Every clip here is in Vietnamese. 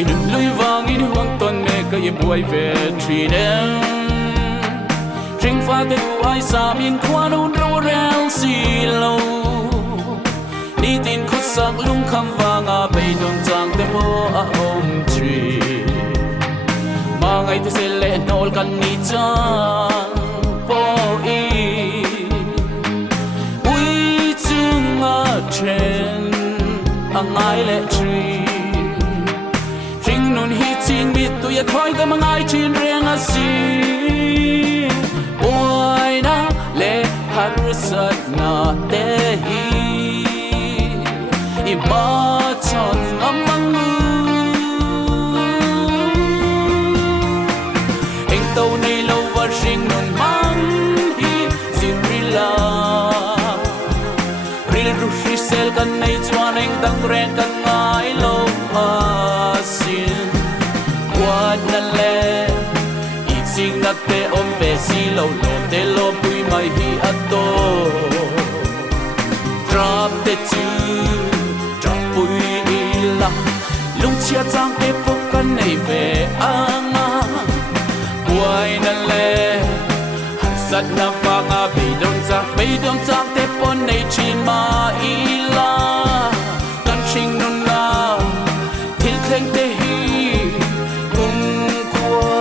in lui vang in huang ton me ka im buai ve tri dem Trinh pha te du ai sa min khoan un ro rel si lo Ni tin khut sak lung kham wanga bei don chang te po a om tri Ma ngai te se le nol kan ni chang po i Ui chung a chen ang ai le tri Trinh nun hi ching bit tu ya khoi te mangai chin riang a si Boy na le har sat na te hi I ba chon amang Eng tau nei lo va sing nun mang hi zirila Ril ru shi sel kan nei chuan eng dang reng kan ngai lo asin Quad na le I ching na te om ve si lo lo te lo pui mai hi ato Drop the two Drop pui ila Lung chia chang te po kan nei ve anga Buai na le Sat na wanga bei don chang te po nei chin ma ila Kan ching nun na Til kleng te hi Kung kwa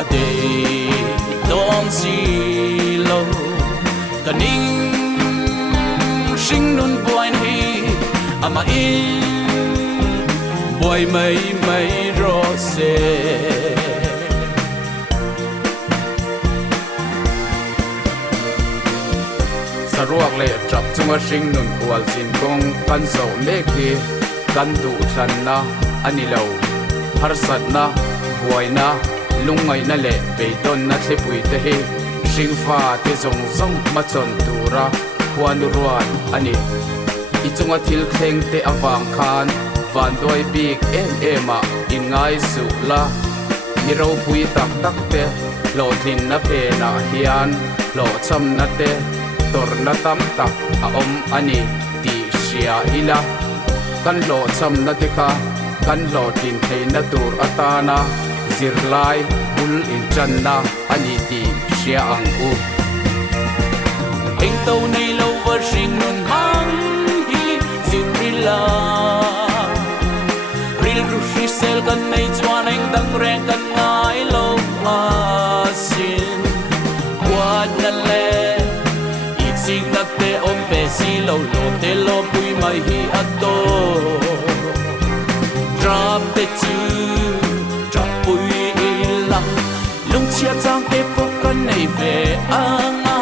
A day Don't see low Kaning Sing nun buai hi Ama in Buai mai ro se Saruak le trap chunga sing nun kual sin kong kan so mek hi kan du than na ani lo har sat na buai na lungai na le be don na tle pui te hi sing fa te zong zong ma chon tura huan ruan ani I chunga thil thleng te awang khan van doi big ema in ngai su la mi ro pui tak tak te lo thin na pe na hian lo cham na te tor na tam tak a om ani ti sia ila kan lo cham na te kha kan lo tin thei na tur atana zirlai bul in chan na ani ti sia ang u Eng tau nei lo va sing nun mang hi zirila Ril ru shi sel kan nei chuan eng dang reng kan ngai lo asin Quad na le I ching na te om ve si lo lo te lo pui mai hi ato Drop the two Drop pui ila Lung chia chang te po kan nei ve anga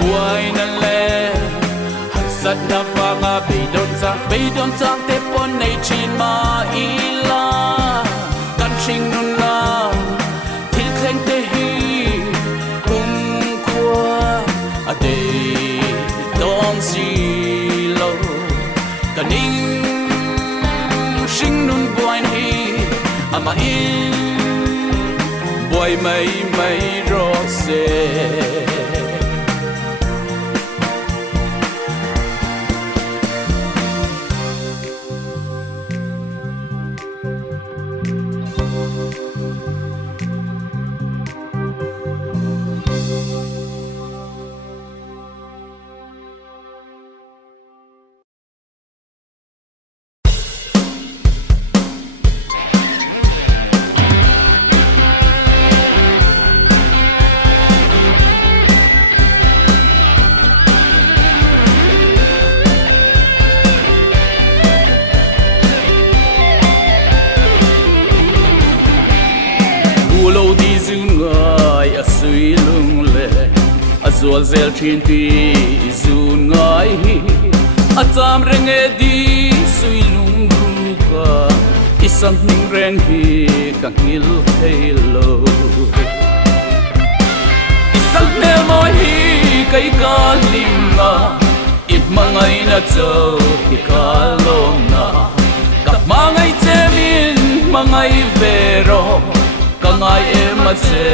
Buai na le Sat na wanga bei don chang te po nei chin ma ila Kan ching nun na Til kleng te hi Kung kwa A day don't see low Kaning Sing nun buai hi Ama in Buai mai ro se Zual zel thin pi zun ngai hi Acham reng e di sui lung ru ka Isang ning reng hi kang hil thei lo Isang ne mo hi kai ka lim na Ip mangai na chau hi ka lom na Kap mangai che min mangai vero Kangai e ma che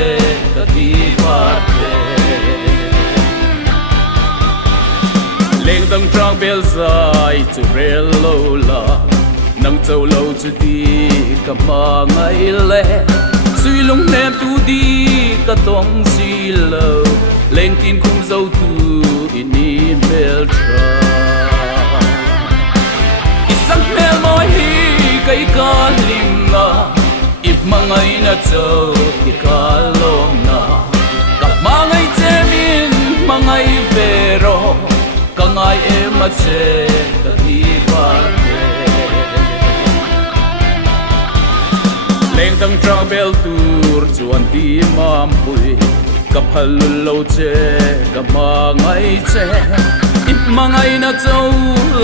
ka di parte Leng dang trang bel zai tu rel lo la Nang chau lo chu di ka mangai le sui lung nem tu di ka tong si lo leng tin khung dâu tu ini mel tra isang mel moi hi kai ka lim na ip mangai na châu ki ka lom na ka mangai che min mangai vero ka ngai em a che ka hi pa leng tang tra bel tur chuan ti mam pui ka phalul lo che ka mangai che ip mangai na châu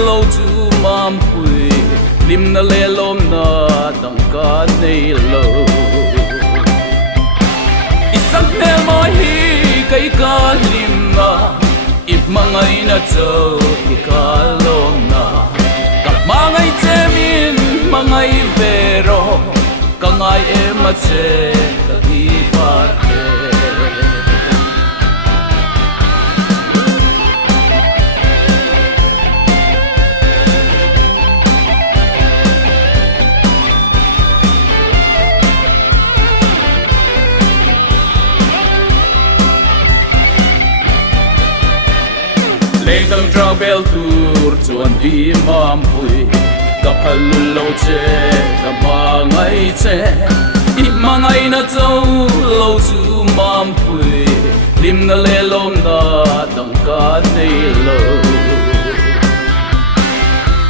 lo chu mam pui lim na le lom na dang ka nei lo isang me moi hi kai ka lim na ip mangai na châu ki ka lom na ka mangai che min mangai vero ka ngai em a che ka hi parte leng tang tra bel tur chuan di mam pui ka phalul lo che ka mangai che i mangai na châu lo chu mam pui lim na le lom na dang ka nei lo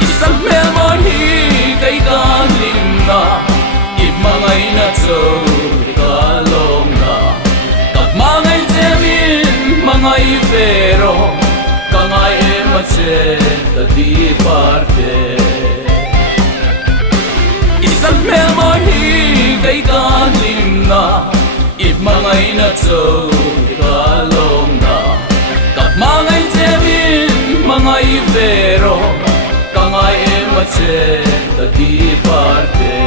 isang mel mo hi kai ka lim na i mangai na châu ka lom na ka mangai che min mangai vero ka ngai em a che ka di parte isang mel mo hi kai ka lim na ip mangai na châu ka lom na ka mangai che min mangai vero ka ngai em a che ka di parte